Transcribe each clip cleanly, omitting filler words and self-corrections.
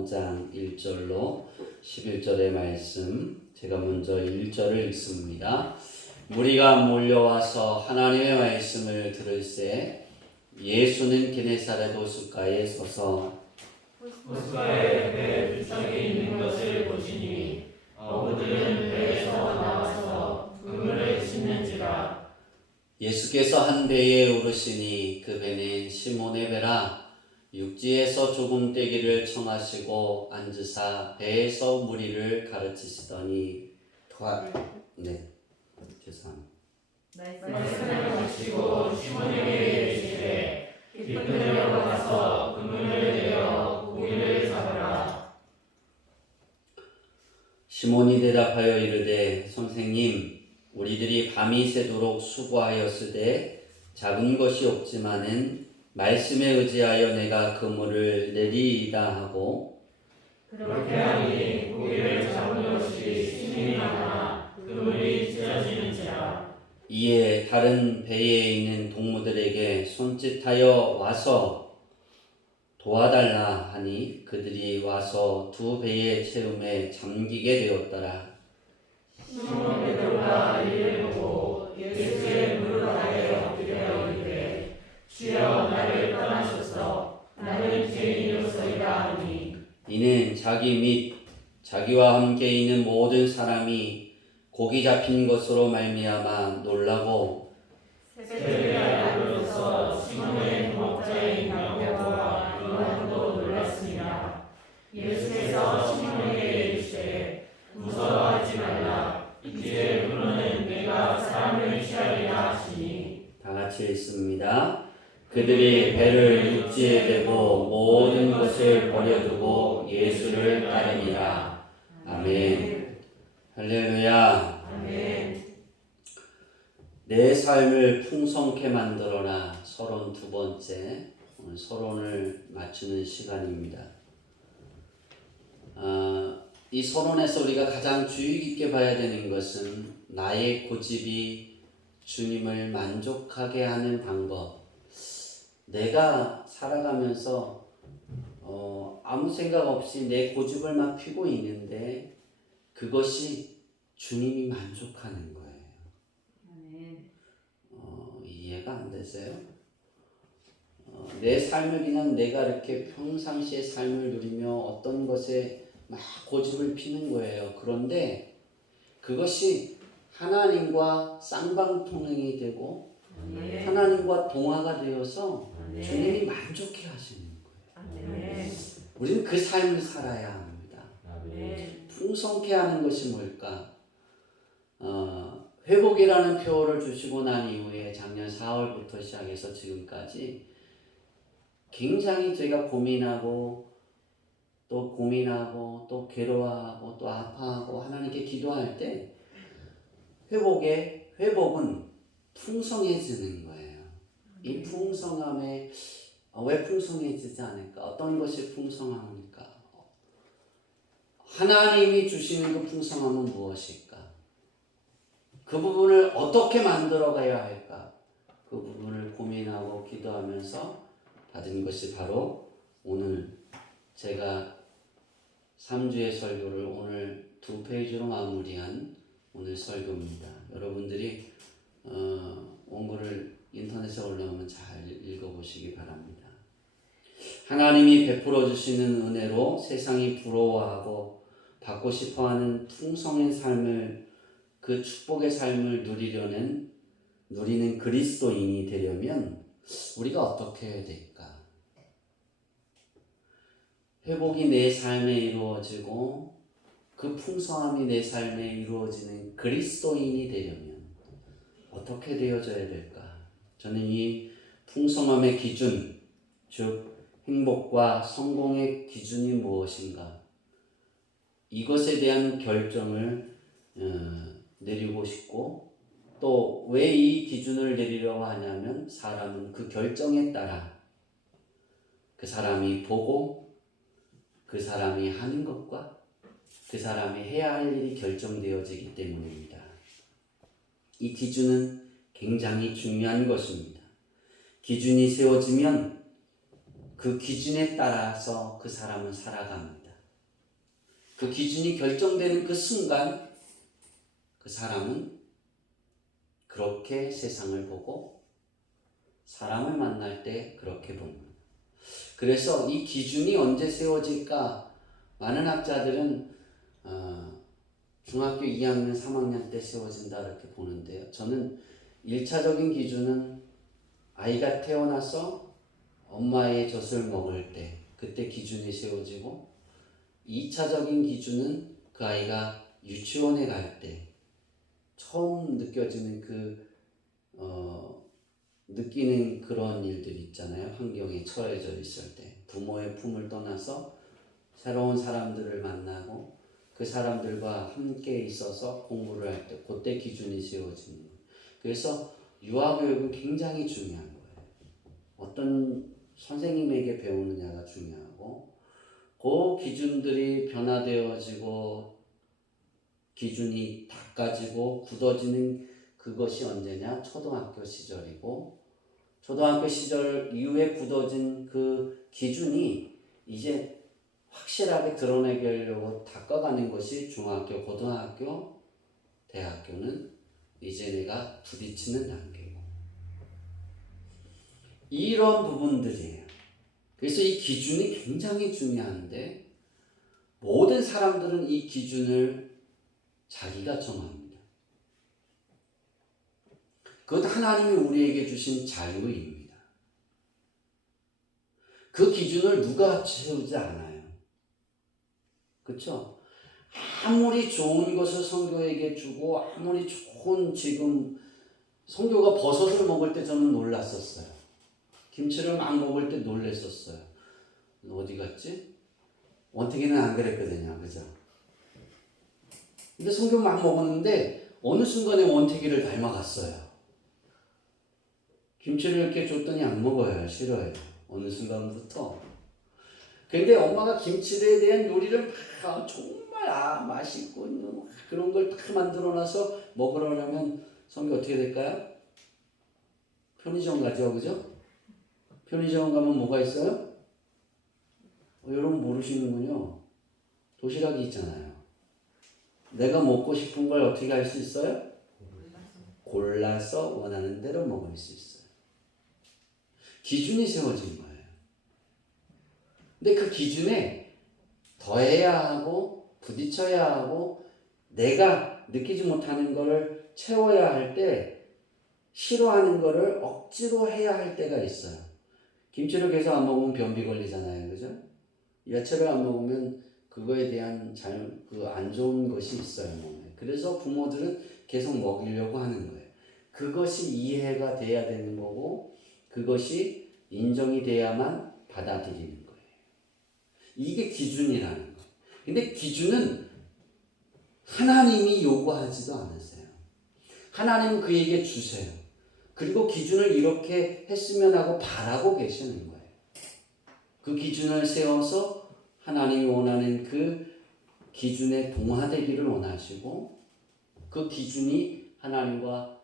5장 1절로 11절의 말씀, 제가 먼저 1절을 읽습니다. 무리가 몰려와서 하나님의 말씀을 들을새 예수는 게네사렛 호숫가에 서서 호숫가에 배 두 척이 있는 것을 보시니 어부들은 배에서 나와서 그물을 씻는지라. 예수께서 한 배에 오르시니 그 배는 시몬의 배라. 육지에서 조금 떼기를 청하시고 앉으사 배에서 무리를 가르치시더니 죄송합니다. 말씀을 마치고 시몬에게 이르시되 깊은 데로 가서 그물을 내어 고기를 잡으라. 시몬이 대답하여 이르되 선생님, 우리들이 밤이 새도록 수고하였으되 잡은 것이 없지만은 말씀에 의지하여 내가 그물을 내리이다 하고, 그렇게 하니 고기를 잡은 것이 심히 많아 그물이 찢어지는지라. 이에 다른 배에 있는 동무들에게 손짓하여 와서 도와달라 하니 그들이 와서 두 배의 채움에 잠기게 되었더라. 시몬 베드로가 이를 보고 예수의 무릎 아래에 엎드려 이르되 주여 나를 떠나소서 나는 죄인이로소이다 하니. 이는 자기 및 자기와 함께 있는 모든 사람이 고기 잡힌 것으로 말미암아 놀라고 새벽에 알고서 시몬의 동업자인 야고보와 요한도 놀랐습니다. 예수께서 시몬에게 이르시되 무서워하지 말라. 이제 그러는 내가 사람을 취하리라 하시니. 다 같이 읽습니다. 그들이 배를 육지에 대고 모든 것을 버려두고 예수를 따르니라. 아멘. 할렐루야. 아멘. 내 삶을 풍성케 만들어라. 서론 두 번째, 오늘 서론을 맞추는 시간입니다. 이 서론에서 우리가 가장 주의 깊게 봐야 되는 것은 나의 고집이 주님을 만족하게 하는 방법. 내가 살아가면서 아무 생각 없이 내 고집을 막 피고 있는데 그것이 주님이 만족하는 거예요. 이해가 안 되세요? 내 삶을 그냥 내가 이렇게 평상시의 삶을 누리며 어떤 것에 막 고집을 피는 거예요. 그런데 그것이 하나님과 쌍방통행이 되고 하나님과 동화가 되어서 주님이 만족해 하시는 거예요. 우리는 그 삶을 살아야 합니다. 풍성케 하는 것이 뭘까? 회복이라는 표어를 주시고 난 이후에 작년 4월부터 시작해서 지금까지 굉장히 제가 고민하고 또 괴로워하고 또 아파하고 하나님께 기도할 때 회복은 풍성해지는 거예요. 이 풍성함에 왜 풍성해지지 않을까? 어떤 것이 풍성합니까? 하나님이 주시는 그 풍성함은 무엇일까? 그 부분을 어떻게 만들어 가야 할까? 그 부분을 고민하고 기도하면서 받은 것이 바로 오늘 제가 3주의 설교를 오늘 2페이지로 마무리한 오늘 설교입니다. 여러분들이 원고를 인터넷에 올라오면 잘 읽어보시기 바랍니다. 하나님이 베풀어 주시는 은혜로 세상이 부러워하고 받고 싶어하는 풍성한 삶을, 그 축복의 삶을 누리는 그리스도인이 되려면 우리가 어떻게 해야 될까? 회복이 내 삶에 이루어지고 그 풍성함이 내 삶에 이루어지는 그리스도인이 되려면 어떻게 되어져야 될까? 저는 이 풍성함의 기준, 즉 행복과 성공의 기준이 무엇인가? 이것에 대한 결정을 내리고 싶고, 또 왜 이 기준을 내리려고 하냐면 사람은 그 결정에 따라 그 사람이 보고 그 사람이 하는 것과 그 사람이 해야 할 일이 결정되어지기 때문입니다. 이 기준은 굉장히 중요한 것입니다. 기준이 세워지면 그 기준에 따라서 그 사람은 살아갑니다. 그 기준이 결정되는 그 순간 그 사람은 그렇게 세상을 보고 사람을 만날 때 그렇게 보는 거예요. 그래서 이 기준이 언제 세워질까? 많은 학자들은 중학교 2학년, 3학년 때 세워진다 이렇게 보는데요. 저는 1차적인 기준은 아이가 태어나서 엄마의 젖을 먹을 때 그때 기준이 세워지고 2차적인 기준은 그 아이가 유치원에 갈 때 처음 느껴지는 느끼는 그런 일들 있잖아요. 환경에 처해져 있을 때 부모의 품을 떠나서 새로운 사람들을 만나고 그 사람들과 함께 있어서 공부를 할 때 그때 기준이 세워지는 거예요. 그래서 유아교육은 굉장히 중요한 거예요. 어떤 선생님에게 배우느냐가 중요하고 그 기준들이 변화되어지고 기준이 닦아지고 굳어지는 그것이 언제냐? 초등학교 시절이고 초등학교 시절 이후에 굳어진 그 기준이 이제 확실하게 드러내려고 닦아가는 것이 중학교, 고등학교, 대학교는 이제 내가 부딪히는 단계고 이런 부분들이에요. 그래서 이 기준이 굉장히 중요한데 모든 사람들은 이 기준을 자기가 정합니다. 그것 하나님이 우리에게 주신 자유입니다. 그 기준을 누가 채우지 않아요. 그렇죠? 아무리 좋은 것을 성교에게 주고 아무리 좋은 지금 성교가 버섯을 먹을 때 저는 놀랐었어요. 김치를 막 먹을 때 놀랬었어요. 어디 갔지? 원택이는 안 그랬거든요. 그죠? 근데 성교 막 먹었는데 어느 순간에 원택이를 닮아갔어요. 김치를 이렇게 줬더니 안 먹어요. 싫어해요. 어느 순간부터. 근데 엄마가 김치에 대한 요리를 막 정말 맛있고 그런 걸 다 만들어놔서 먹으려면 성교 어떻게 될까요? 편의점 가죠. 그죠? 편의점 가면 뭐가 있어요? 여러분 모르시는군요. 도시락이 있잖아요. 내가 먹고 싶은 걸 어떻게 할 수 있어요? 골라서 원하는 대로 먹을 수 있어요. 기준이 세워진 거예요. 근데 그 기준에 더해야 하고 부딪혀야 하고 내가 느끼지 못하는 거를 채워야 할 때 싫어하는 거를 억지로 해야 할 때가 있어요. 김치를 계속 안 먹으면 변비 걸리잖아요. 그죠? 야채를 안 먹으면 그거에 대한 안 좋은 것이 있어요. 몸에. 그래서 부모들은 계속 먹이려고 하는 거예요. 그것이 이해가 돼야 되는 거고 그것이 인정이 돼야만 받아들이는 거예요. 이게 기준이라는 거예요. 근데 기준은 하나님이 요구하지도 않으세요. 하나님은 그에게 주세요. 그리고 기준을 이렇게 했으면 하고 바라고 계시는 거예요. 그 기준을 세워서 하나님이 원하는 그 기준에 동화되기를 원하시고 그 기준이 하나님과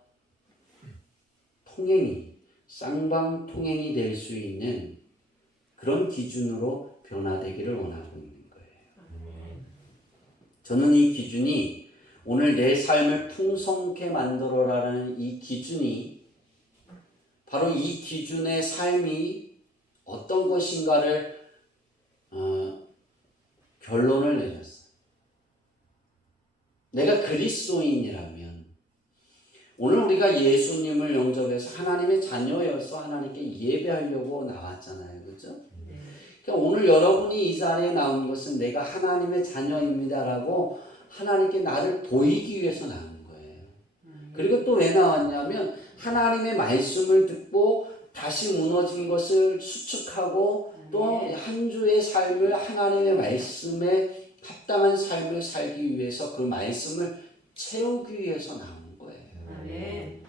쌍방통행이 될 수 있는 그런 기준으로 변화되기를 원하고 있는 거예요. 저는 이 기준이 오늘 내 삶을 풍성케 만들어라는 이 기준이 바로 이 기준의 삶이 어떤 것인가를 결론을 내렸어요. 내가 그리스도인이라면 오늘 우리가 예수님을 영접해서 하나님의 자녀여서 하나님께 예배하려고 나왔잖아요. 그렇죠? 그러니까 오늘 여러분이 이 자리에 나온 것은 내가 하나님의 자녀입니다라고 하나님께 나를 보이기 위해서 나온 거예요. 그리고 또 왜 나왔냐면 하나님의 말씀을 듣고 다시 무너진 것을 수축하고 또 한 주의 삶을 하나님의 말씀에 합당한 삶을 살기 위해서 그 말씀을 채우기 위해서 나온 거예요.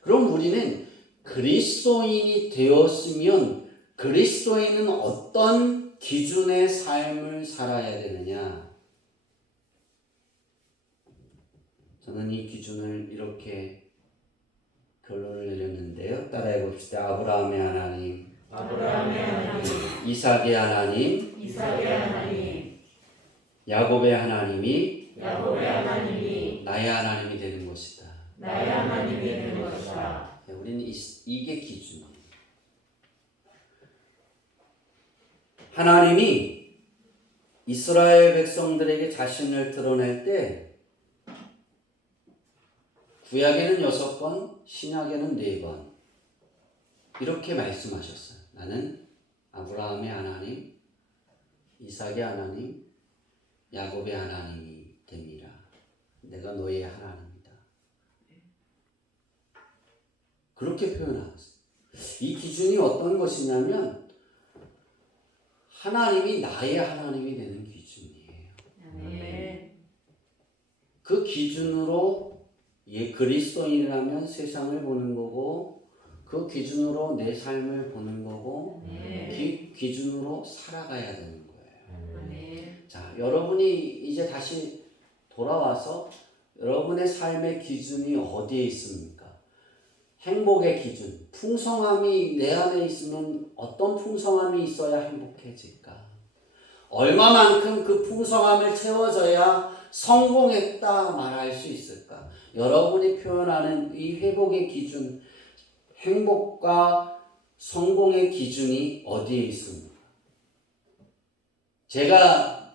그럼 우리는 그리스도인이 되었으면 그리스도인은 어떤 기준의 삶을 살아야 되느냐? 저는 이 기준을 이렇게 결론을 내렸는데요. 따라해 봅시다. 아브라함의 하나님, 아브라함의 하나님, 이삭의 하나님, 이삭의 하나님, 야곱의 하나님이 야곱의 하나님이 나의 하나님이 되는 것이다. 나의 하나님이 되는 것이다. 우리는 이게 기준이에요. 하나님이 이스라엘 백성들에게 자신을 드러낼 때 구약에는 6번, 신약에는 4번 이렇게 말씀하셨어요. 나는 아브라함의 하나님, 이삭의 하나님, 야곱의 하나님이 됩니다. 내가 너의 하나님이다. 그렇게 표현하셨어요. 이 기준이 어떤 것이냐면 하나님이 나의 하나님이 되는 기준이에요. 아멘. 그 기준으로 그리스도인이라면 세상을 보는 거고 그 기준으로 내 삶을 보는 거고 기준으로 살아가야 되는 거예요. 아멘. 자, 여러분이 이제 다시 돌아와서 여러분의 삶의 기준이 어디에 있습니까? 행복의 기준, 풍성함이 내 안에 있으면 어떤 풍성함이 있어야 행복해질까? 얼마만큼 그 풍성함을 채워져야 성공했다 말할 수 있을까? 여러분이 표현하는 이 회복의 기준, 행복과 성공의 기준이 어디에 있습니까? 제가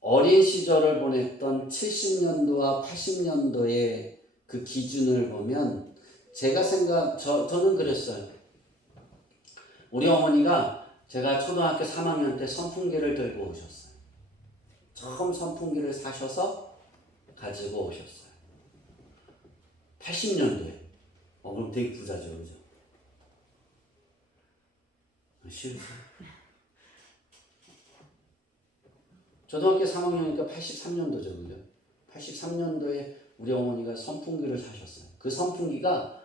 어린 시절을 보냈던 70년도와 80년도의 그 기준을 보면 저는 그랬어요. 우리 어머니가 제가 초등학교 3학년 때 선풍기를 들고 오셨어요. 처음 선풍기를 사셔서 가지고 오셨어요. 80년도에. 그럼 되게 부자죠, 그죠? 싫으세요? 초등학교 3학년이니까 83년도죠, 그죠? 83년도에 우리 어머니가 선풍기를 사셨어요. 그 선풍기가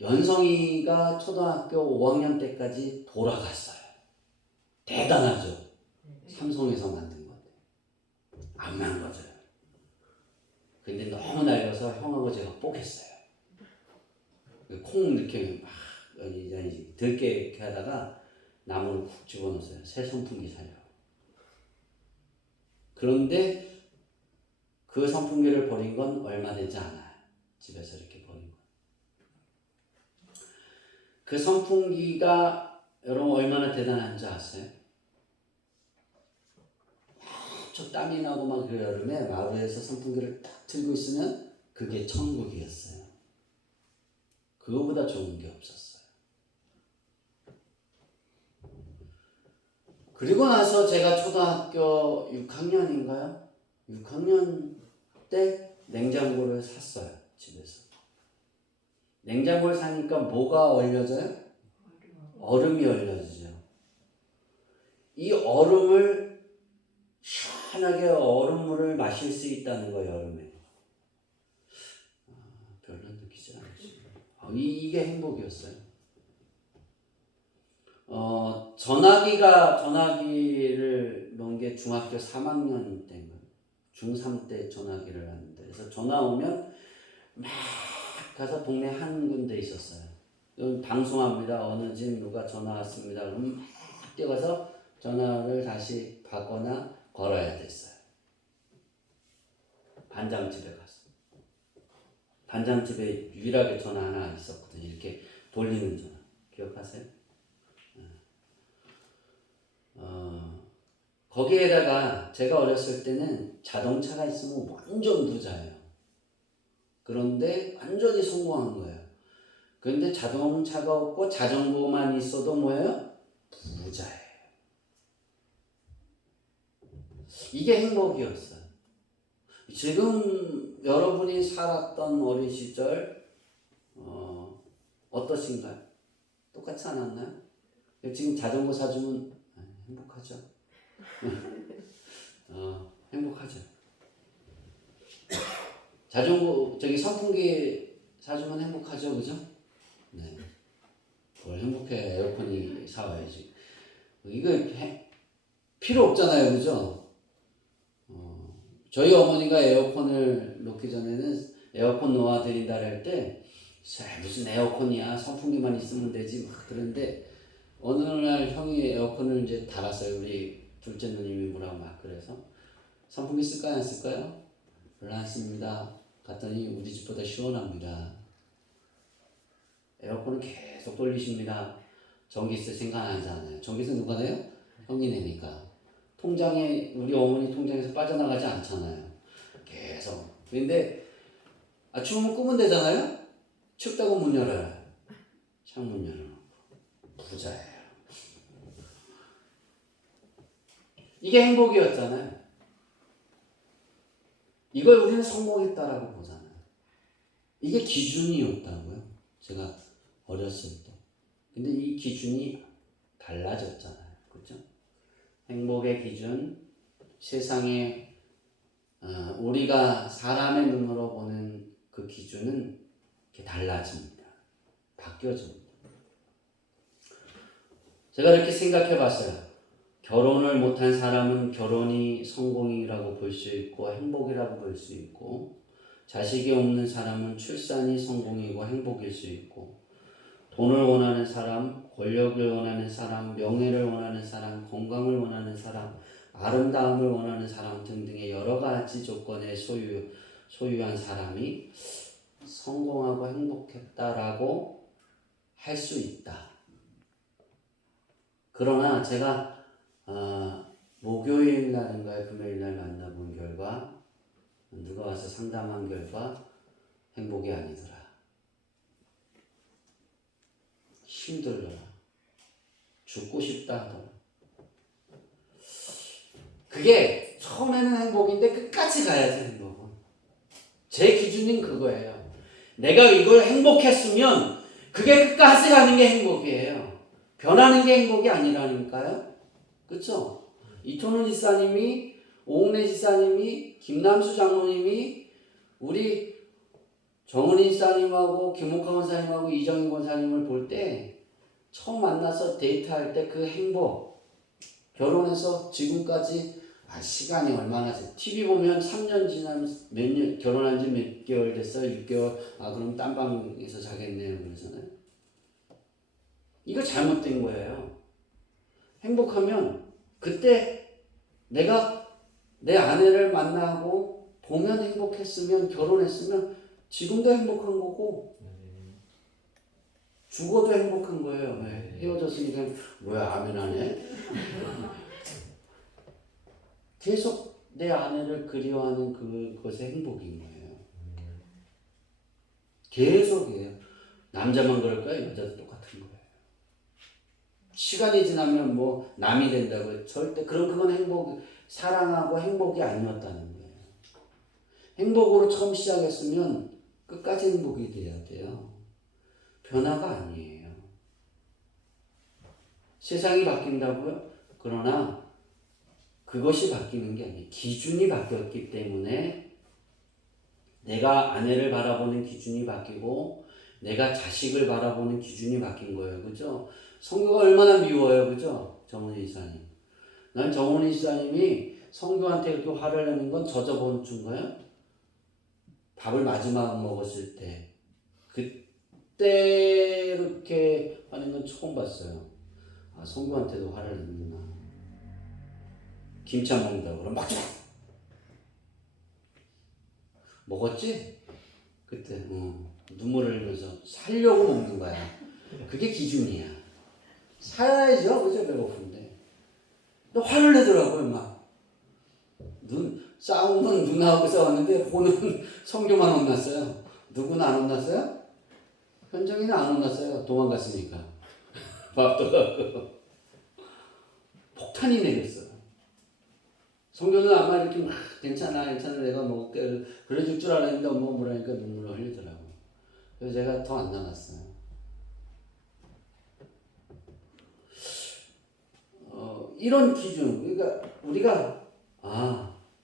연성이가 초등학교 5학년 때까지 돌아갔어요. 대단하죠? 삼성에서 만든 건데. 안 망가져요. 근데 너무 낡아서 형하고 제가 뽀겠어요. 콩 이렇게 막 들게 이렇게 하다가 나무를 쿡 집어넣었어요. 새 선풍기 사려고. 그런데 그 선풍기를 버린 건 얼마 되지 않아요. 집에서 이렇게 버린 건. 그 선풍기가 여러분 얼마나 대단한지 아세요? 저 땀이 나고 막 그 여름에 마루에서 선풍기를 딱 들고 있으면 그게 천국이었어요. 그거보다 좋은 게 없었어요. 그리고 나서 제가 초등학교 6학년인가요? 6학년 때 냉장고를 샀어요. 집에서. 냉장고를 사니까 뭐가 얼려져요? 얼음이 얼려지죠. 이 얼음을 시원하게 얼음물을 마실 수 있다는 거예요. 여름에. 별로 느끼지 않으시죠. 이게 행복이었어요. 전화기를 놓은 게 중학교 3학년 때인가 중3 때 전화기를 놨는데 그래서 전화 오면 막 가서 동네 한 군데 있었어요. 방송합니다. 어느 집 누가 전화 왔습니다. 그러면 막 뛰어가서 전화를 다시 받거나 걸어야 됐어요. 반장집에 가서. 반장집에 유일하게 전화 하나 있었거든요. 이렇게 돌리는 전화. 기억하세요? 거기에다가 제가 어렸을 때는 자동차가 있으면 완전 부자예요. 그런데 완전히 성공한 거예요. 그런데 자동차가 없고 자전거만 있어도 뭐예요? 부자예요. 이게 행복이었어요. 지금 여러분이 살았던 어린 시절 어떠신가요? 똑같지 않았나요? 지금 자전거 사주면 행복하죠? 행복하죠. 자전거 선풍기 사주면 행복하죠, 그죠? 네. 그걸 행복해. 에어컨이 사와야지. 이거 필요 없잖아요, 그죠? 저희 어머니가 에어컨을 놓기 전에는 에어컨 놓아드린다 할 때 무슨 에어컨이야, 선풍기만 있으면 되지 막 그런데 어느 날 형이 에어컨을 이제 달았어요. 우리 둘째 누님이 뭐라고 막 그래서 선풍기 쓸까요 안 쓸까요? 별로 안 씁니다. 갔더니 우리 집보다 시원합니다. 에어컨은 계속 돌리십니다. 전기세 생각 안 하잖아요. 전기세 누가 내요? 형이 내니까. 통장에 우리 어머니 통장에서 빠져나가지 않잖아요. 계속. 근데 추우면 끄면 되잖아요. 춥다고 문 열어요. 창문 열어놓고 부자예요. 이게 행복이었잖아요. 이걸 우리는 성공했다라고 보잖아요. 이게 기준이었다고요. 제가 어렸을 때. 근데 이 기준이 달라졌잖아요. 그렇죠? 행복의 기준, 세상에 우리가 사람의 눈으로 보는 그 기준은 이렇게 달라집니다. 바뀌어집니다. 제가 이렇게 생각해 봤어요. 결혼을 못한 사람은 결혼이 성공이라고 볼 수 있고 행복이라고 볼 수 있고, 자식이 없는 사람은 출산이 성공이고 행복일 수 있고, 돈을 원하는 사람, 권력을 원하는 사람, 명예를 원하는 사람, 건강을 원하는 사람, 아름다움을 원하는 사람 등등의 여러 가지 조건에 소유한 사람이 성공하고 행복했다라고 할 수 있다. 그러나 제가 목요일 날인가요? 금요일 날 만나본 결과, 누가 와서 상담한 결과 행복이 아니더라. 힘들더라. 죽고 싶다 하더라. 그게 처음에는 행복인데 끝까지 가야지 행복은. 제 기준인 그거예요. 내가 이걸 행복했으면 그게 끝까지 가는 게 행복이에요. 변하는 게 행복이 아니라니까요. 그렇죠? 이토노 지사님이, 오은혜 지사님이, 김남수 장로님이 우리 정은희 지사님하고 김옥하 원사님하고 이정희 원사님을 볼 때 처음 만나서 데이트할 때 그 행복, 결혼해서 지금까지 시간이 얼마나 TV 보면 3년 지나면 몇 년, 결혼한 지 몇 개월 됐어요? 6개월. 그럼 딴방에서 자겠네요. 그러잖아요. 이거 잘못된 거예요. 행복하면 그때 내가 내 아내를 만나고 보면 행복했으면, 결혼했으면 지금도 행복한 거고 죽어도 행복한 거예요. 왜? 헤어졌으니까 뭐야 아멘 안 해? 계속 내 아내를 그리워하는 그것의 행복인 거예요. 계속이에요. 남자만 그럴까요? 여자도 똑같은 거예요. 시간이 지나면 뭐 남이 된다고 절대 그건 행복, 사랑하고 행복이 아니었다는 거예요. 행복으로 처음 시작했으면 끝까지 행복이 돼야 돼요. 변화가 아니에요. 세상이 바뀐다고요? 그러나 그것이 바뀌는 게 아니에요. 기준이 바뀌었기 때문에 내가 아내를 바라보는 기준이 바뀌고 내가 자식을 바라보는 기준이 바뀐 거예요. 그죠? 성교가 얼마나 미워요. 그죠? 정은희 지사님. 난 정은희 지사님이 성교한테 이렇게 화를 내는 건 저번 주인가요? 밥을 마지막 먹었을 때. 그때 이렇게 하는 건 처음 봤어요. 성교한테도 화를 내는구나. 김치 안 먹는다고 그럼 먹지 마! 먹었지? 그때 눈물을 흘리면서 살려고 먹는 거야. 그게 기준이야. 살아야죠. 그죠? 배고픈데. 또 화를 내더라고요. 막. 싸움은 누나하고 싸웠는데 혼은 성교만 혼났어요. 누구는 안 혼났어요? 현정이는 안 혼났어요. 도망갔으니까. 밥도 갖고. 폭탄이 내렸어요. 성교는 아마 이렇게 막 괜찮아 내가 먹을게 그래줄 줄 알았는데 엄마가 뭐라니까 눈물을 흘리더라고요. 그래서 제가 더 안 나갔어요. 이런 기준, 그러니까 우리가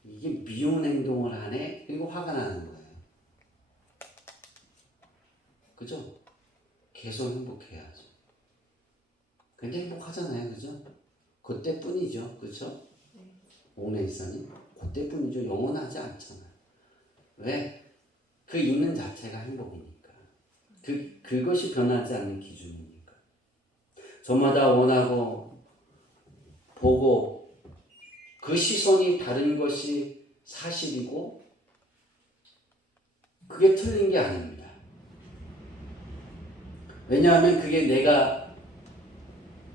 이게 미운 행동을 하네? 그리고 화가 나는 거예요. 그죠? 계속 행복해야죠. 근데 행복하잖아요. 그죠? 그때뿐이죠. 그죠? 오네이사님 그때뿐이죠. 영원하지 않잖아요. 왜? 그 있는 자체가 행복이니까. 그것이 변하지 않는 기준이니까. 저마다 원하고 보고 그 시선이 다른 것이 사실이고 그게 틀린 게 아닙니다. 왜냐하면 그게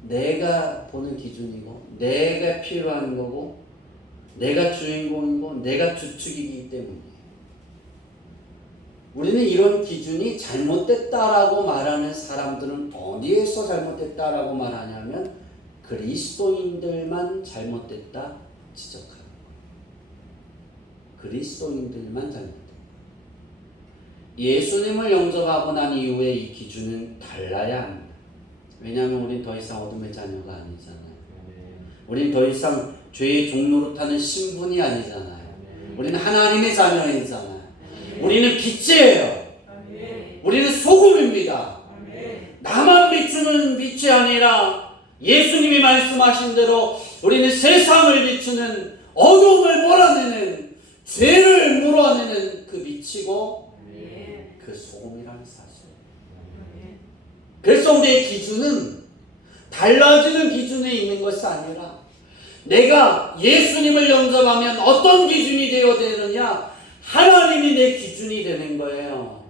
내가 보는 기준이고 내가 필요한 거고 내가 주인공이고 내가 주축이기 때문이에요. 우리는 이런 기준이 잘못됐다라고 말하는 사람들은 어디에서 잘못됐다라고 말하냐면 그리스도인들만 잘못됐다 지적하는 거예요. 그리스도인들만 잘못됐다. 예수님을 영접하고 난 이후에 이 기준은 달라야 합니다. 왜냐하면 우린 더 이상 어둠의 자녀가 아니잖아요. 우린 더 이상 죄의 종노릇하는 신분이 아니잖아요. 우리는 하나님의 자녀이잖아요. 우리는 빛이에요. 우리는 소금입니다. 나만 비추는 빛이 아니라 예수님이 말씀하신 대로 우리는 세상을 비추는 어둠을 몰아내는 죄를 몰아내는 그 빛이고 그 소금이라는 사실. 그래서 우리의 기준은 달라지는 기준에 있는 것이 아니라 내가 예수님을 영접하면 어떤 기준이 되어야 되느냐? 하나님이 내 기준이 되는 거예요.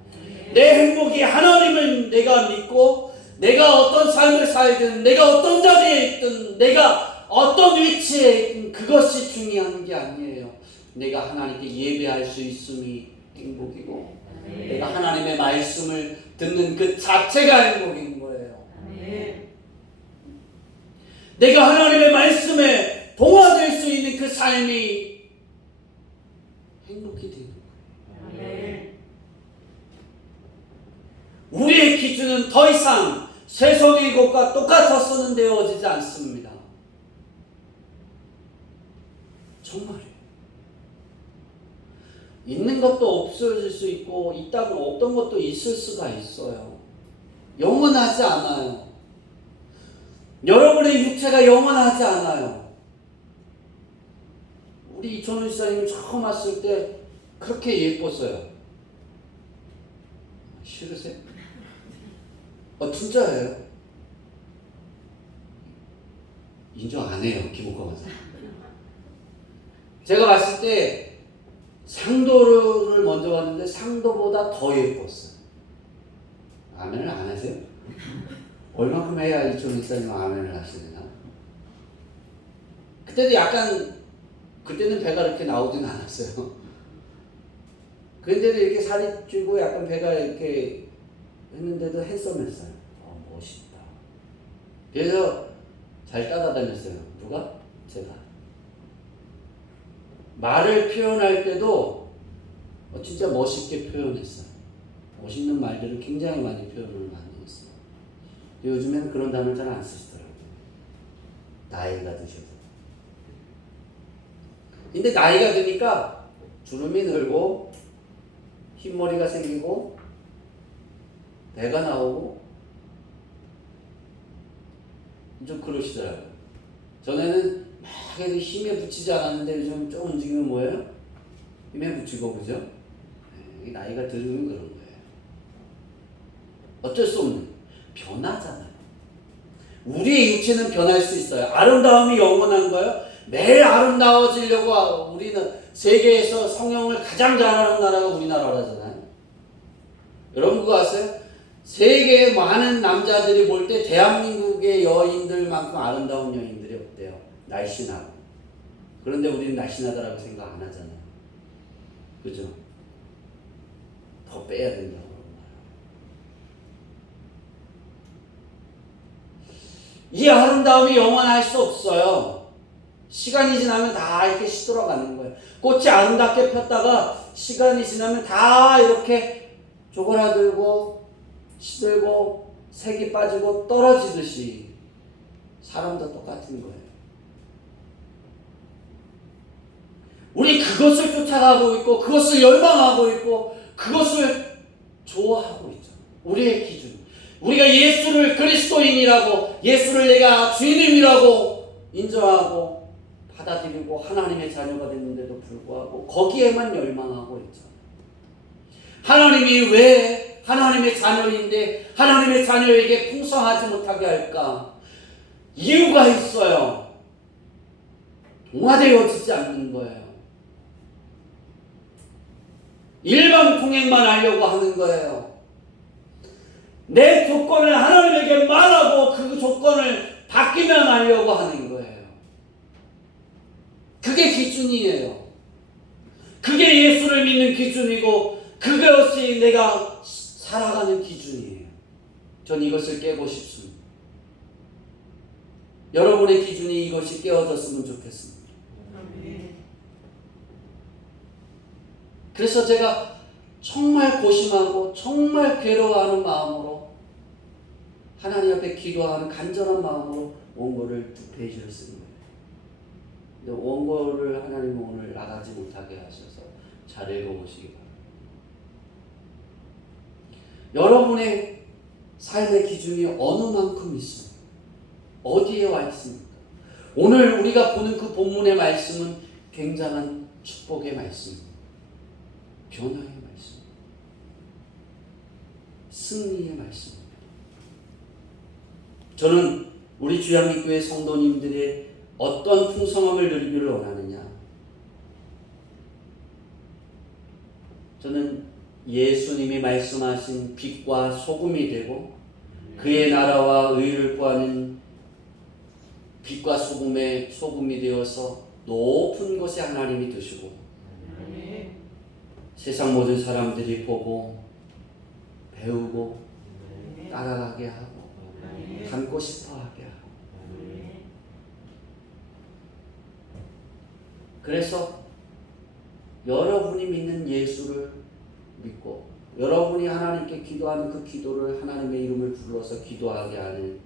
내 행복이 하나님을 내가 믿고 내가 어떤 삶을 살든 내가 어떤 자리에 있든 내가 어떤 위치에 있든 그것이 중요한 게 아니에요. 내가 하나님께 예배할 수 있음이 행복이고 내가 하나님의 말씀을 듣는 그 자체가 행복인 거예요. 내가 하나님의 말씀에 동화될 수 있는 그 삶이 행복이 되는 거예요. 우리의 기준은 더 이상 세상의 것과 똑같아서는 되어지지 않습니다. 정말이에요. 있는 것도 없어질 수 있고 있다고 없던 것도 있을 수가 있어요. 영원하지 않아요. 여러분의 육체가 영원하지 않아요. 우리 이천훈 지사님 처음 왔을 때 그렇게 예뻤어요. 싫으세요? 진짜예요. 인정 안 해요. 기복하면서. 제가 봤을 때 상도를 먼저 봤는데 상도보다 더 예뻤어요. 아멘을 안 하세요? 얼마큼 해야 이천훈 지사님 아멘을 하시느냐? 그때는 배가 이렇게 나오진 않았어요. 그런데도 이렇게 살이 찌고 약간 배가 이렇게 했는데도 핸섬했어요. 멋있다. 그래서 잘 따라다녔어요. 누가? 제가. 말을 표현할 때도 진짜 멋있게 표현했어요. 멋있는 말들을 굉장히 많이 표현을 많이 했어요. 요즘에는 그런 단어를 잘 안 쓰시더라고요. 나이가 드셔서. 근데 나이가 드니까 주름이 늘고 흰머리가 생기고 배가 나오고 좀 그러시더라고요. 전에는 막 해도 힘에 붙이지 않았는데 요즘 좀 움직이면 뭐예요? 힘에 붙이고 그죠? 나이가 들으면 그런 거예요. 어쩔 수 없는 변하잖아요. 우리의 육체는 변할 수 있어요. 아름다움이 영원한 거예요. 매일 아름다워지려고 우리는 세계에서 성형을 가장 잘하는 나라가 우리나라라잖아요. 여러분 그거 아세요? 세계의 많은 남자들이 볼 때 대한민국의 여인들만큼 아름다운 여인들이 없대요. 날씬하고. 그런데 우리는 날씬하다라고 생각 안 하잖아요. 그죠? 더 빼야 된다고. 이 아름다움이 영원할 수 없어요. 시간이 지나면 다 이렇게 시들어가는 거예요. 꽃이 아름답게 폈다가 시간이 지나면 다 이렇게 조그라들고 시들고 색이 빠지고 떨어지듯이 사람도 똑같은 거예요. 우리 그것을 쫓아가고 있고 그것을 열망하고 있고 그것을 좋아하고 있죠. 우리의 기준. 우리가 예수를 그리스도인이라고 예수를 내가 주님이라고 인정하고 받아들이고 하나님의 자녀가 됐는데도 불구하고 거기에만 열망하고 있죠. 하나님이 왜 하나님의 자녀인데 하나님의 자녀에게 풍성하지 못하게 할까? 이유가 있어요. 동화되어지지 않는 거예요. 일방통행만 하려고 하는 거예요. 내 조건을 하나님에게 말하고 그 조건을 바뀌면 하려고 하는 거예요. 그게 기준이에요. 그게 예수를 믿는 기준이고 그것이 내가 살아가는 기준이에요. 전 이것을 깨고 싶습니다. 여러분의 기준이 이것이 깨어졌으면 좋겠습니다. 그래서 제가 정말 고심하고 정말 괴로워하는 마음으로 하나님 앞에 기도하는 간절한 마음으로 원고를 2페이지를 쓴 거예요. 근데 원고를 하나님은 오늘 나가지 못하게 하셔서 잘 읽어보시기 바랍니다. 여러분의 삶의 기준이 어느 만큼 있습니까? 어디에 와 있습니까? 오늘 우리가 보는 그 본문의 말씀은 굉장한 축복의 말씀입니다. 변화의 말씀, 승리의 말씀입니다. 저는 우리 주양기교회 성도님들의 어떤 풍성함을 누리기를 원하느냐? 저는 예수님이 말씀하신 빛과 소금이 되고 그의 나라와 의를 구하는 빛과 소금이 되어서 높은 곳에 하나님이 두시고 세상 모든 사람들이 보고 배우고 따라가게 하고 닮고 싶어하게 하고 그래서 여러분이 믿는 예수를 믿고 여러분이 하나님께 기도하는 그 기도를 하나님의 이름을 불러서 기도하게 하는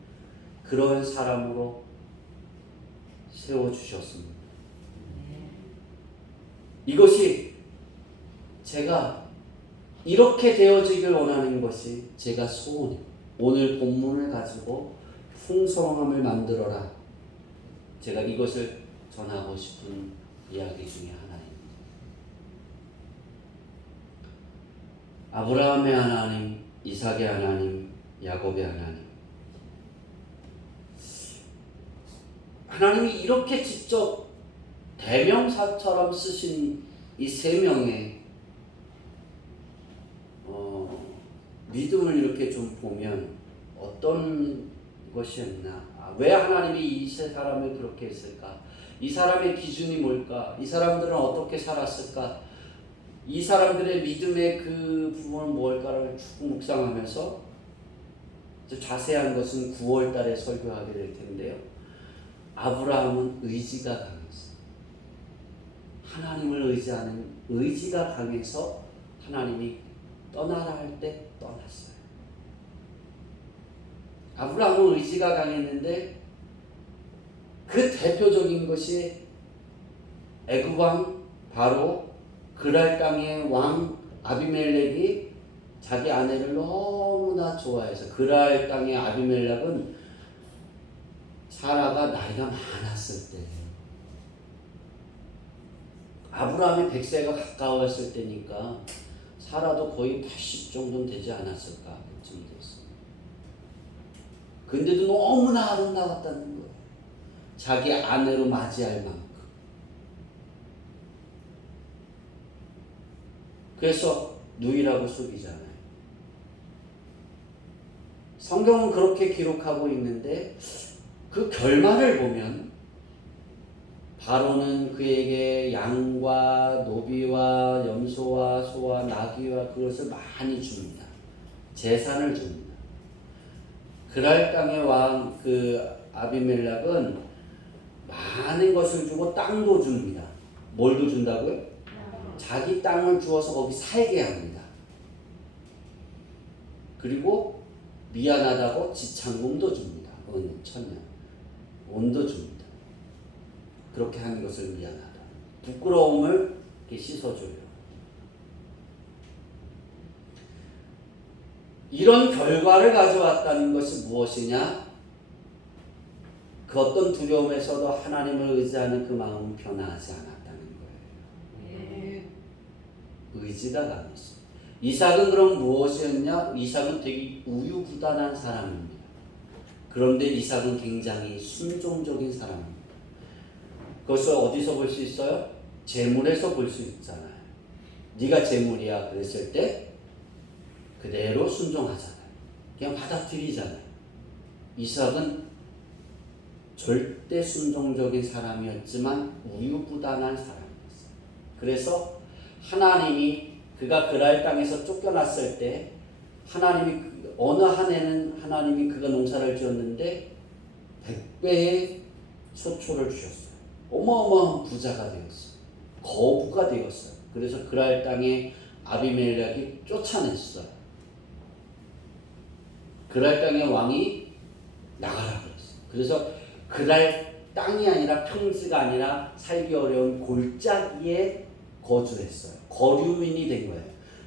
그런 사람으로 세워주셨습니다. 이것이 제가 이렇게 되어지길 원하는 것이 제가 소원이에요. 오늘 본문을 가지고 풍성함을 만들어라. 제가 이것을 전하고 싶은 이야기 중에 하나입니다. 아브라함의 하나님, 이삭의 하나님, 야곱의 하나님. 하나님이 이렇게 직접 대명사처럼 쓰신 이 세 명의 믿음을 이렇게 좀 보면 어떤 것이었나? 왜 하나님이 이 세 사람을 그렇게 했을까? 이 사람의 기준이 뭘까? 이 사람들은 어떻게 살았을까? 이 사람들의 믿음의 그 부분은 뭘까를 쭉 묵상하면서 자세한 것은 9월 달에 설교하게 될 텐데요. 아브라함은 의지가 강했어요. 하나님을 의지하는 의지가 강해서 하나님이 떠나라 할 때 떠났어요. 아브라함은 의지가 강했는데 그 대표적인 것이 애굽 왕 바로 그랄 땅의 왕 아비멜렉이 자기 아내를 너무나 좋아해서 그랄 땅의 아비멜렉은 사라가 나이가 많았을 때예요. 아브라함이 100세가 가까웠을 때니까 사라도 거의 80 정도는 되지 않았을까 그쯤 됐어요. 근데도 너무나 아름다웠다는 거예요. 자기 아내로 맞이할 만큼. 그래서 누이라고 속이잖아요. 성경은 그렇게 기록하고 있는데 그 결말을 보면 바로는 그에게 양과 노비와 염소와 소와 나귀와 그것을 많이 줍니다. 재산을 줍니다. 그랄 땅의 왕 그 아비멜렉은 많은 것을 주고 땅도 줍니다. 뭘도 준다고요? 자기 땅을 주어서 거기 살게 합니다. 그리고 미안하다고 지창금도 줍니다. 천년. 온도 줍니다. 그렇게 하는 것을 미안하다. 부끄러움을 이렇게 씻어줘요. 이런 결과를 가져왔다는 것이 무엇이냐? 그 어떤 두려움에서도 하나님을 의지하는 그 마음은 변화하지 않았다는 거예요. 의지가 강했어요. 이삭은 그럼 무엇이었냐? 이삭은 되게 우유부단한 사람입니다. 그런데 이삭은 굉장히 순종적인 사람입니다. 그것을 어디서 볼 수 있어요? 재물에서 볼 수 있잖아요. 네가 재물이야 그랬을 때 그대로 순종하잖아요. 그냥 받아들이잖아요. 이삭은 절대 순종적인 사람이었지만 우유부단한 사람이었어요. 그래서 하나님이 그가 그랄 땅에서 쫓겨났을 때 하나님이 어느 한 해는 하나님이 그가 농사를 지었는데 100배의 소초를 주셨어요. 어마어마한 부자가 되었어요. 거부가 되었어요. 그래서 그랄 땅에 아비멜렉이 쫓아냈어요. 그랄 땅의 왕이 나가라 그랬어요. 그래서 그랄 땅이 아니라 평지가 아니라 살기 어려운 골짜기에 거주했어요. 거류민이 된 거예요.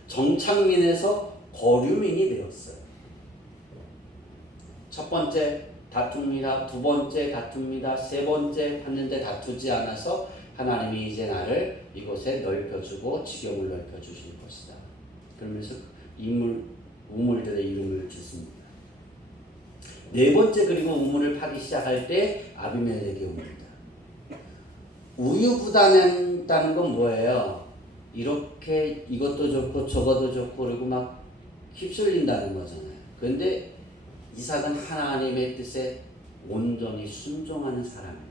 정착민에서 거류민이 되었어요. 첫 번째 다툽니다. 두 번째 다툽니다. 세 번째 했는데 다투지 않아서 하나님이 이제 나를 이곳에 넓혀주고 지경을 넓혀주실 것이다. 그러면서 우물들의 이름을 짓습니다. 네 번째 그리고 우물을 파기 시작할 때 아비멜렉이 옵니다. 우유부단했다는 건 뭐예요? 이렇게 이것도 좋고 저것도 좋고 그리고 막 휩쓸린다는 거잖아요. 그런데 이삭은 하나님의 뜻에 온전히 순종하는 사람이었어요.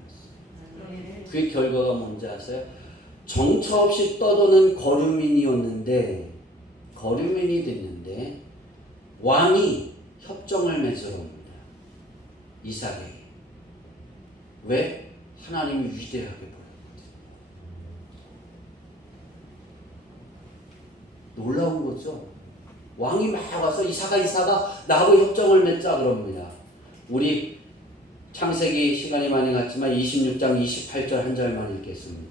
그 결과가 뭔지 아세요? 정처 없이 떠도는 거류민이 됐는데 왕이 협정을 맺으러 옵니다. 이삭에게. 왜? 하나님이 위대하게 보였거든요. 놀라운 거죠. 왕이 막 와서 이삭아 나하고 협정을 맺자 그럽니다. 우리 창세기 시간이 많이 갔지만 26장 28절 한 절만 읽겠습니다.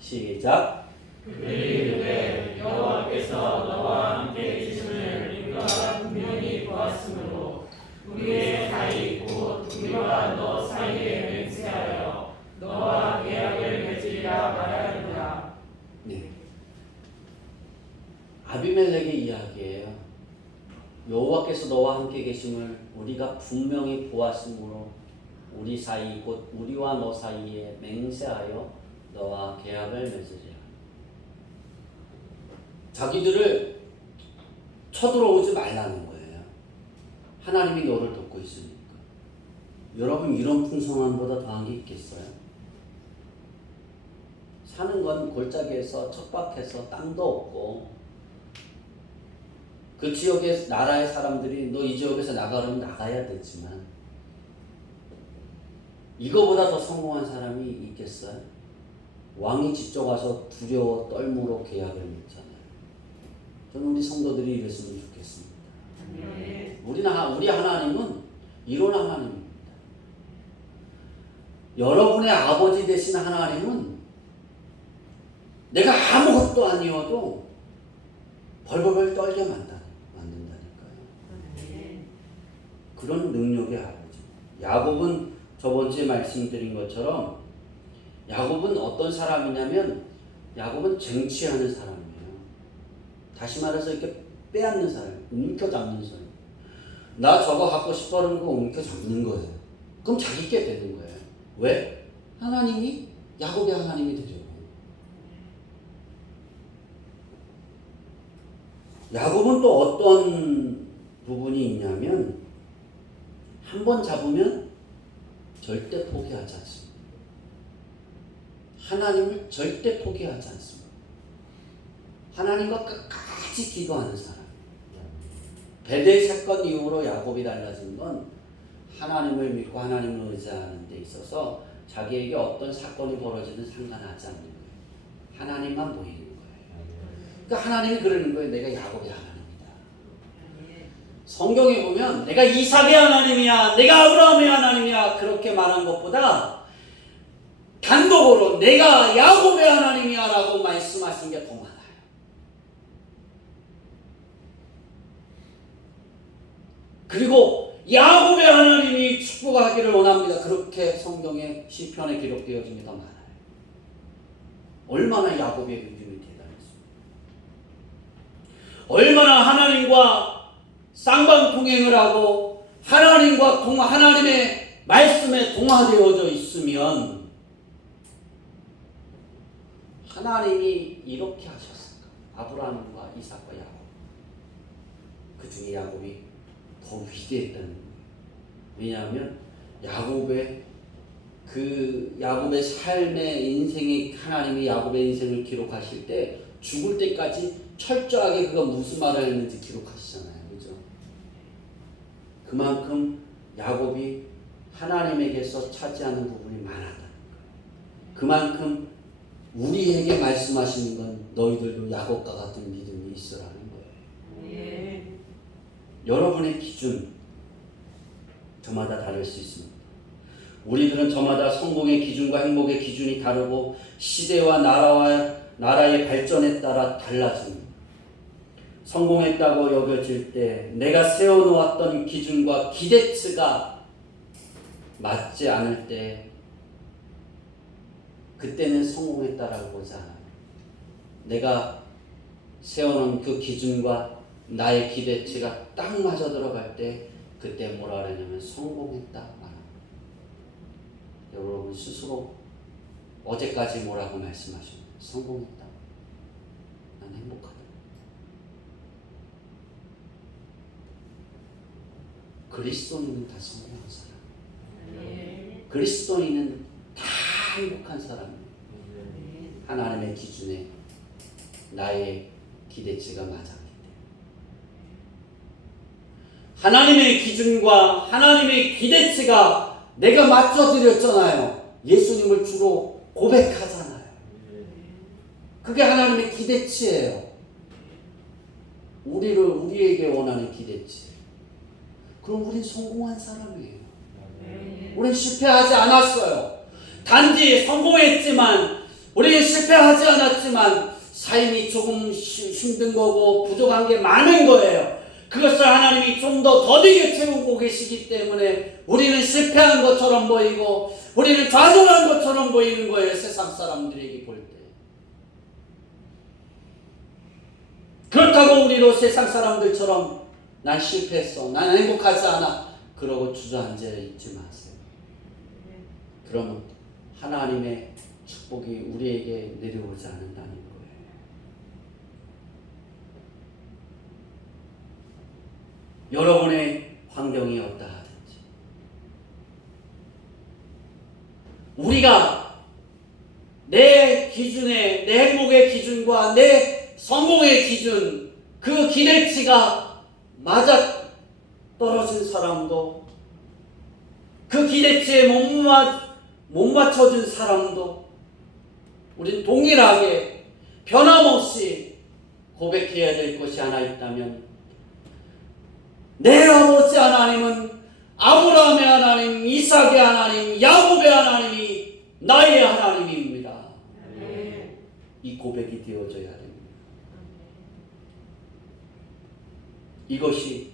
시작. 그들이 여호와께서 너와 함께 계심을 우리가 분명히 보았으므로 우리의 사이 곧 우리와 너 사이에 맹세하여 너와 계약을 맺으리라 말하였노라. 네. 아비멜렉의 이야기예요. 여호와께서 너와 함께 계심을 우리가 분명히 보았으므로 우리 사이 곧 우리와 너 사이에 맹세하여 너와 계약을 맺으리라. 자기들을 쳐들어오지 말라는 거예요. 하나님이 너를 돕고 있으니까. 여러분 이런 풍성함보다 더한 게 있겠어요? 사는 건 골짜기에서 척박해서 땅도 없고 그 지역의 나라의 사람들이 너 이 지역에서 나가려면 나가야 되지만 이거보다 더 성공한 사람이 있겠어요? 왕이 직접 와서 두려워 떨므로 계약을 맺잖아요. 저는 우리 성도들이 이랬으면 좋겠습니다. 우리 하나님은 이런 하나님입니다. 여러분의 아버지 되신 하나님은 내가 아무것도 아니어도 벌벌벌 떨게 만든다니까요. 그런 능력의 아버지. 야곱은 저번 주에 말씀드린 것처럼 야곱은 어떤 사람이냐면 야곱은 쟁취하는 사람이에요. 다시 말해서 이렇게 빼앗는 사람, 움켜잡는 사람. 나 저거 갖고 싶어 하는 거 움켜잡는 거예요. 그럼 자기 게 되는 거예요. 왜? 하나님이 야곱의 하나님이 되려고. 야곱은 또 어떤 부분이 있냐면 한 번 잡으면 절대 포기하지 않습니다. 하나님을 절대 포기하지 않습니다. 하나님과 끝까지 기도하는 사람. 베델 사건 이후로 야곱이 달라진 건 하나님을 믿고 하나님을 의지하는 데 있어서 자기에게 어떤 사건이 벌어지든 상관하지 않는 거예요. 하나님만 보이는 거예요. 그러니까 하나님이 그러는 거예요. 내가 야곱의 하나님이다. 성경에 보면 내가 이삭의 하나님이야, 내가 아브라함의 하나님이야 그렇게 말한 것보다 단독으로 내가 야곱의 하나님이야 라고 말씀하신 게 더 많아요. 그리고 야곱의 하나님이 축복하기를 원합니다. 그렇게 성경의 시편에 기록되어진 게 더 많아요. 얼마나 야곱의 믿음이 대단했습니까? 얼마나 하나님과 쌍방통행을 하고 하나님과 하나님의 말씀에 동화되어져 있으면 하나님이 이렇게 하셨을까? 아브라함과 이삭과 야곱. 그 중에 야곱이 더 위대했다는 거예요. 왜냐하면 야곱의 삶의 인생이 하나님이 야곱의 인생을 기록하실 때 죽을 때까지 철저하게 그가 무슨 말을 했는지 기록하시잖아요. 그죠? 그만큼 야곱이 하나님에게서 차지하는 부분이 많았다는 거예요. 그만큼 우리에게 말씀하시는 건 너희들도 야곱과 같은 믿음이 있으라는 거예요. 여러분의 기준 저마다 다를 수 있습니다. 우리들은 저마다 성공의 기준과 행복의 기준이 다르고 시대와 나라의 발전에 따라 달라집니다. 성공했다고 여겨질 때 내가 세워놓았던 기준과 기대치가 맞지 않을 때 그때는 성공했다라고 보지 않아요. 내가 세워놓은 그 기준과 나의 기대치가 딱 맞아 들어갈 때 그때 뭐라 그러냐면 성공했다 말합니다. 여러분 스스로 어제까지 뭐라고 말씀하셨나요? 성공했다. 난 행복하다. 그리스도인은 다 성공한 사람. 그리스도인은 다 행복한 사람이에요. 하나님의 기준에 나의 기대치가 맞았기 때문에. 하나님의 기준과 하나님의 기대치가 내가 맞춰드렸잖아요. 예수님을 주로 고백하잖아요. 그게 하나님의 기대치예요. 우리에게 원하는 기대치. 그럼 우린 성공한 사람이에요. 우린 실패하지 않았어요. 단지 성공했지만 우리는 실패하지 않았지만 삶이 조금 힘든 거고 부족한 게 많은 거예요. 그것을 하나님이 좀 더 더디게 채우고 계시기 때문에 우리는 실패한 것처럼 보이고 우리는 좌절한 것처럼 보이는 거예요. 세상 사람들에게 볼 때. 그렇다고 우리도 세상 사람들처럼 난 실패했어, 난 행복하지 않아 그러고 주저앉아 있지 마세요. 그러면 하나님의 축복이 우리에게 내려오지 않는다는 거예요. 여러분의 환경이 어떠하든지 우리가 내 기준에 내 행복의 기준과 내 성공의 기준 그 기대치가 맞아 떨어진 사람도 그 기대치에 못 맞춰준 사람도 우린 동일하게 변함없이 고백해야 될 것이 하나 있다면 내 아버지 하나님은 아브라함의 하나님, 이삭의 하나님, 야곱의 하나님이 나의 하나님입니다. 이 고백이 되어져야 됩니다. 이것이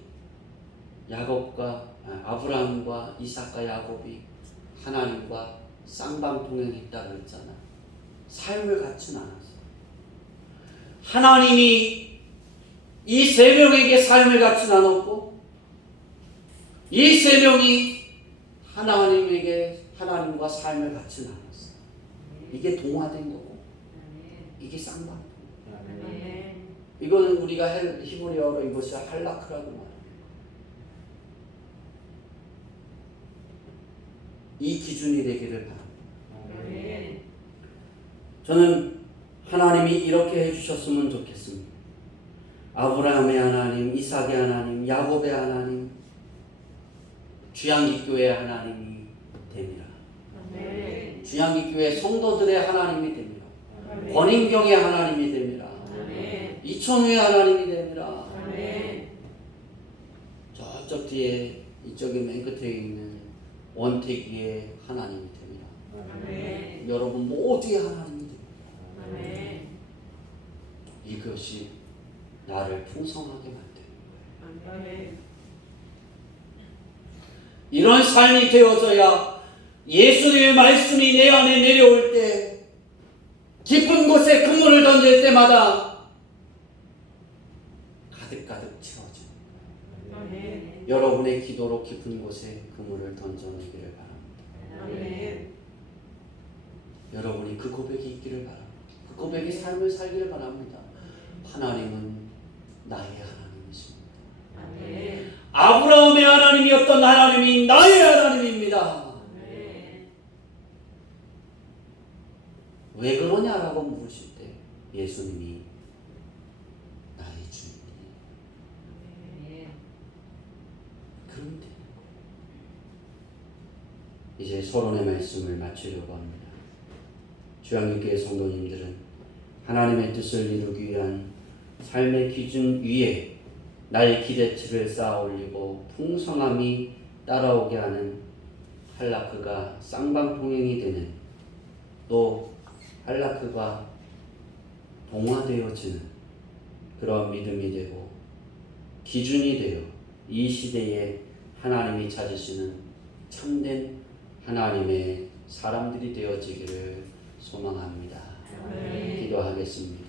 아브라함과 이삭과 야곱이 하나님과 쌍방통행했다고 했잖아. 삶을 갖진 않았어. 하나님이 이 세 명에게 삶을 갖진 않았고 이 세 명이 하나님과 삶을 갖진 않았어. 이게 동화된 거고 이게 쌍방통행. 이거는 우리가 히브리어로 이것이 할라크라고 말해요. 이 기준이 되기를 바랍니다. 저는 하나님이 이렇게 해주셨으면 좋겠습니다. 아브라함의 하나님, 이삭의 하나님, 야곱의 하나님, 주양기교회의 하나님이 됩니다. 주양기교회 성도들의 하나님이 됩니다. 권인경의 하나님이 됩니다. 이천우의 하나님이 됩니다. 저쪽 뒤에 이쪽에 맨 끝에 있는 원태기의 하나님이 됩니다. 여러분 모두의 하나님이 됩니다. 이것이 나를 풍성하게 만드는 거예요. 이런 삶이 되어져야 예수님의 말씀이 내 안에 내려올 때 깊은 곳에 그물을 던질 때마다 가득가득 채워집니다. 여러분의 기도로 깊은 곳에 그물을 던져내기를 바랍니다. 여러분이 그 고백이 있기를 바랍니다. 그 고백의 삶을 살기를 바랍니다. 하나님은 나의 하나님이십니다. 아멘. 아브라함의 하나님이었던 하나님이 나의 하나님입니다. 아멘. 왜 그러냐라고 물으실 때 예수님이 나의 주님이니 아멘. 그러면 돼요. 이제 서론의 말씀을 마치려고 합니다. 주양육교회 성도님들은 하나님의 뜻을 이루기 위한 삶의 기준 위에 나의 기대치를 쌓아 올리고 풍성함이 따라오게 하는 할라크가 쌍방통행이 되는, 또 할라크가 동화되어지는 그런 믿음이 되고 기준이 되어 이 시대에 하나님이 찾으시는 참된 하나님의 사람들이 되어지기를 소망합니다. 아멘. 기도하겠습니다.